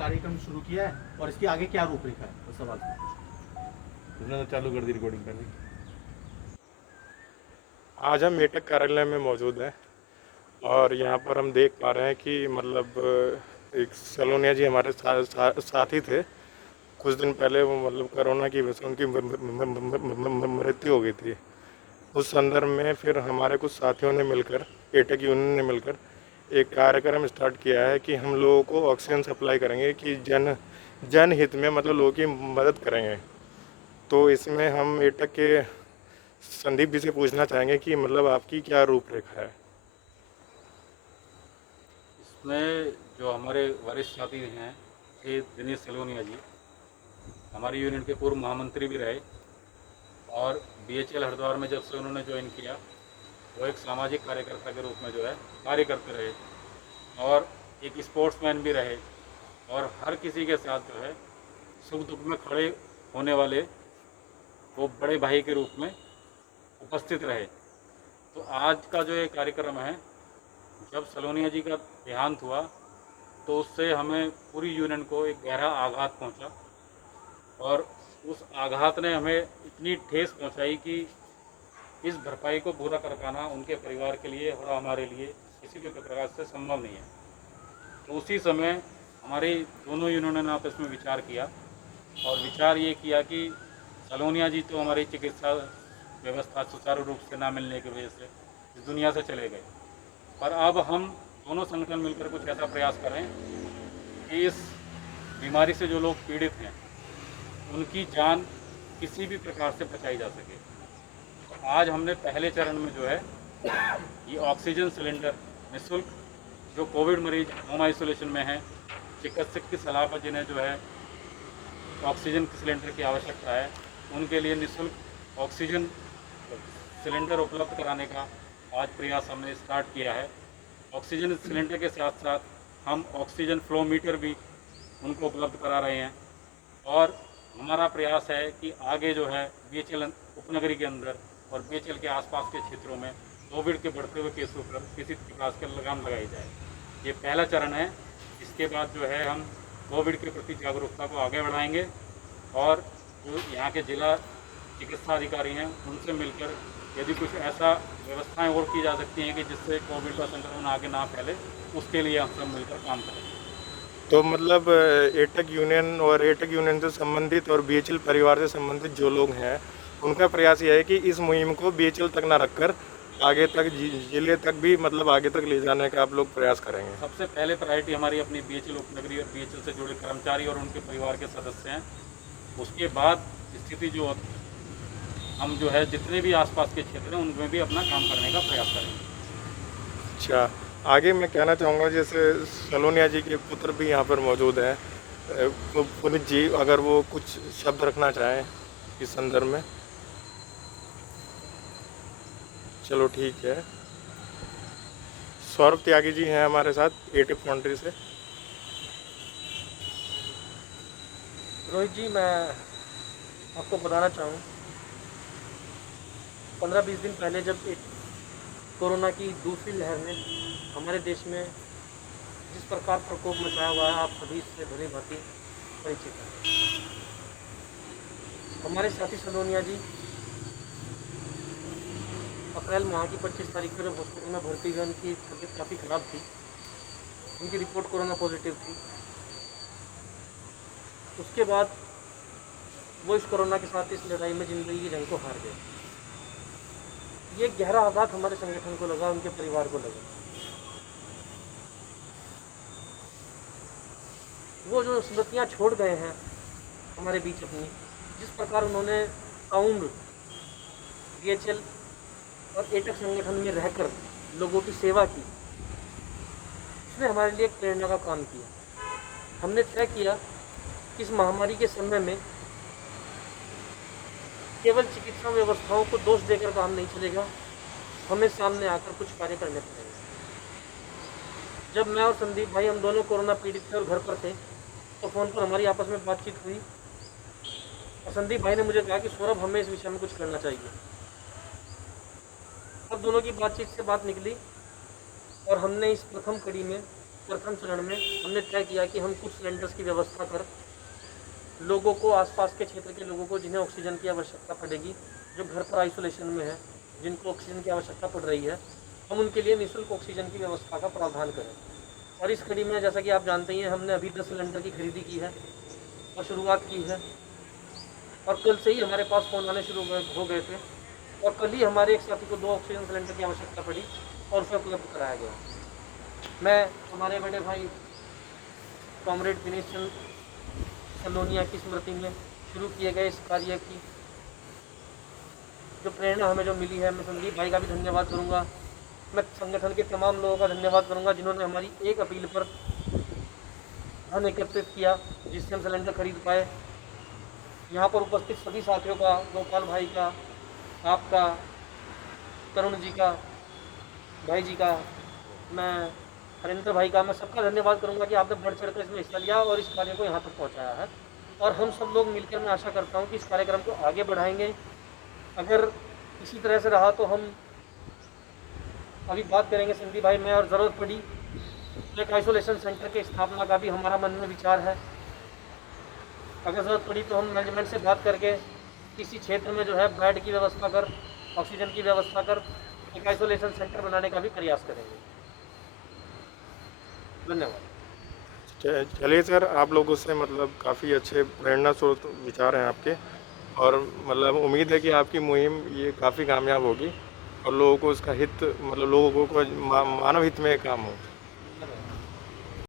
कार्यक्रम शुरू किया है और इसके आगे क्या रूपरेखा है, तो सवाल तुमने तो चालू कर दी रिकॉर्डिंग पहले। आज हम एटक कार्यालय में मौजूद हैं और यहाँ पर हम देख पा रहे हैं कि मतलब एक सलोनिया जी हमारे साथी थे। कुछ दिन पहले वो मतलब कोरोना की वजह से उनकी मृत्यु हो गई थी। उस संदर्भ में फिर हमारे कुछ साथियों ने मिलकर, एटक यूनियन ने मिलकर एक कार्यक्रम स्टार्ट किया है कि हम लोगों को ऑक्सीजन सप्लाई करेंगे, कि जनहित में मतलब लोगों की मदद करेंगे। तो इसमें हम एटक के संदीप जी से पूछना चाहेंगे कि मतलब आपकी क्या रूपरेखा है। इसमें जो हमारे वरिष्ठ साथी हैं थे दिनेश सलोनिया जी, हमारी यूनियन के पूर्व महामंत्री भी रहे और बीएचएल हरिद्वार में जब से उन्होंने ज्वाइन किया वो एक सामाजिक कार्यकर्ता के रूप में जो है कार्य करते रहे और एक स्पोर्ट्समैन भी रहे और हर किसी के साथ जो है सुख दुख में खड़े होने वाले वो बड़े भाई के रूप में उपस्थित रहे। तो आज का जो ये कार्यक्रम है, जब सलोनिया जी का देहांत हुआ तो उससे हमें पूरी यूनियन को एक गहरा आघात पहुंचा और उस आघात ने हमें इतनी ठेस पहुंचाई कि इस भरपाई को पूरा कर पाना उनके परिवार के लिए और हमारे लिए किसी भी प्रकार से संभव नहीं है। तो उसी समय हमारी दोनों यूनियनों ने आपस में विचार किया और विचार ये किया कि सलोनिया जी तो हमारी चिकित्सा व्यवस्था सुचारू रूप से ना मिलने की वजह से इस दुनिया से चले गए, पर अब हम दोनों संगठन मिलकर कुछ ऐसा प्रयास करें कि इस बीमारी से जो लोग पीड़ित हैं उनकी जान किसी भी प्रकार से बचाई जा सके। तो आज हमने पहले चरण में जो है ये ऑक्सीजन सिलेंडर निःशुल्क, जो कोविड मरीज होम आइसोलेशन में हैं, चिकित्सक की सलाह पर जिन्हें जो है ऑक्सीजन सिलेंडर की आवश्यकता है, उनके लिए निःशुल्क ऑक्सीजन सिलेंडर उपलब्ध कराने का आज प्रयास हमने स्टार्ट किया है। ऑक्सीजन सिलेंडर के साथ साथ हम ऑक्सीजन फ्लो मीटर भी उनको उपलब्ध करा रहे हैं और हमारा प्रयास है कि आगे जो है बीएचएल उपनगरी के अंदर और बीएचएल के आसपास के क्षेत्रों में कोविड के बढ़ते हुए केसों पर किसी प्रकार की लगाम लगाई जाए। ये पहला चरण है। इसके बाद जो है हम कोविड के प्रति जागरूकता को आगे बढ़ाएंगे और जो यहाँ के जिला चिकित्सा अधिकारी हैं उनसे मिलकर यदि कुछ ऐसा व्यवस्थाएं और की जा सकती हैं कि जिससे कोविड का संक्रमण आगे ना फैले, उसके लिए हम सब मिलकर काम करेंगे। तो मतलब एटक यूनियन और एटक यूनियन से संबंधित और बीएचएल परिवार से संबंधित जो लोग हैं उनका प्रयास यह है कि इस मुहिम को बीएचएल तक ना रखकर आगे तक जिले तक भी मतलब आगे तक ले जाने का आप लोग प्रयास करेंगे। सबसे पहले प्रायोरिटी हमारी अपनी बीएचएल उपनगरी और बीएचएल से जुड़े कर्मचारी और उनके परिवार के सदस्य हैं। उसके बाद स्थिति जो हम जो है जितने भी आसपास के क्षेत्र हैं उनमें भी अपना काम करने का प्रयास करेंगे। अच्छा, आगे मैं कहना चाहूँगा जैसे सलोनिया जी के पुत्र भी यहाँ पर मौजूद हैं, पुनीत जी, अगर वो कुछ शब्द रखना चाहें इस संदर्भ में। चलो ठीक है। सौरभ त्यागी जी हैं हमारे साथ एटक फाउंड्री से। रोहित जी, मैं आपको बताना चाहूँ 15-20 दिन पहले जब एक कोरोना की दूसरी लहर ने हमारे देश में जिस प्रकार प्रकोप मचाया हुआ है, आप सभी से भली भांति परिचित हैं। हमारे साथी सलोनिया जी अप्रैल माह की 25 तारीख को जब हॉस्पिटल में भर्ती हुए, उनकी तबीयत काफ़ी ख़राब थी, उनकी रिपोर्ट कोरोना पॉजिटिव थी। उसके बाद वो इस कोरोना के साथ इस लड़ाई में ज़िंदगी की जंग को हार गए। ये गहरा आघात हमारे संगठन को लगा, उनके परिवार को लगा। वो जो स्मृतियाँ छोड़ गए हैं हमारे बीच अपनी, जिस प्रकार उन्होंने काउंड बीएचएल और एटक संगठन में रहकर लोगों की सेवा की, उसने हमारे लिए एक प्रेरणा का काम किया। हमने तय किया कि इस महामारी के समय में केवल चिकित्सा व्यवस्थाओं को दोष देकर काम नहीं चलेगा, हमें सामने आकर कुछ कार्य करने पड़ेंगे। जब मैं और संदीप भाई हम दोनों कोरोना पीड़ित थे और घर पर थे, तो फ़ोन पर हमारी आपस में बातचीत हुई और संदीप भाई ने मुझे कहा कि सौरभ, हमें इस विषय में कुछ करना चाहिए। अब दोनों की बातचीत से बात निकली और हमने इस प्रथम कड़ी में प्रथम चरण में हमने तय किया कि हम कुछ सिलेंडर्स की व्यवस्था कर लोगों को, आसपास के क्षेत्र के लोगों को जिन्हें ऑक्सीजन की आवश्यकता पड़ेगी, जो घर पर आइसोलेशन में है, जिनको ऑक्सीजन की आवश्यकता पड़ रही है, हम उनके लिए निःशुल्क ऑक्सीजन की व्यवस्था का प्रावधान करें। और इस कड़ी में जैसा कि आप जानते ही हैं, हमने अभी 10 सिलेंडर की खरीदी की है और शुरुआत की है, और कल से ही हमारे पास फ़ोन आने शुरू हो गए थे, और कल ही हमारे एक साथी को 2 ऑक्सीजन सिलेंडर की आवश्यकता पड़ी और उसे उपलब्ध कराया गया। मैं हमारे बड़े भाई कॉमरेड दिनेश चंद्र सलोनिया की स्मृति में शुरू किए गए इस कार्य की जो प्रेरणा हमें जो मिली है, मैं संदीप भाई का भी धन्यवाद करूंगा। मैं संगठन के तमाम लोगों का धन्यवाद करूंगा जिन्होंने हमारी एक अपील पर धन एकत्रित किया, जिससे हम सिलेंडर खरीद पाए। यहाँ पर उपस्थित सभी साथियों का, गोपाल भाई का, आपका, तरुण जी का, भाई जी का, मैं हरिंद्र भाई का, मैं सबका धन्यवाद करूंगा कि आपने बढ़ चढ़ कर इसमें हिस्सा लिया और इस कार्य को यहाँ तक पहुँचाया है। और हम सब लोग मिलकर, मैं आशा करता हूँ कि इस कार्यक्रम को आगे बढ़ाएंगे। अगर इसी तरह से रहा तो हम अभी बात करेंगे संदीप भाई, मैं, और ज़रूरत पड़ी तो एक आइसोलेशन सेंटर की स्थापना का भी हमारा मन में विचार है। अगर ज़रूरत पड़ी तो हम मैनेजमेंट से बात करके किसी क्षेत्र में जो है बेड की व्यवस्था कर, ऑक्सीजन की व्यवस्था कर एक आइसोलेशन सेंटर बनाने का भी प्रयास करेंगे। धन्यवाद। चलिए सर, आप लोगों से मतलब काफ़ी अच्छे प्रेरणा स्रोत विचार हैं आपके, और मतलब उम्मीद है कि आपकी मुहिम ये काफ़ी कामयाब होगी और लोगों को उसका हित, मतलब लोगों को मानव हित में काम हो।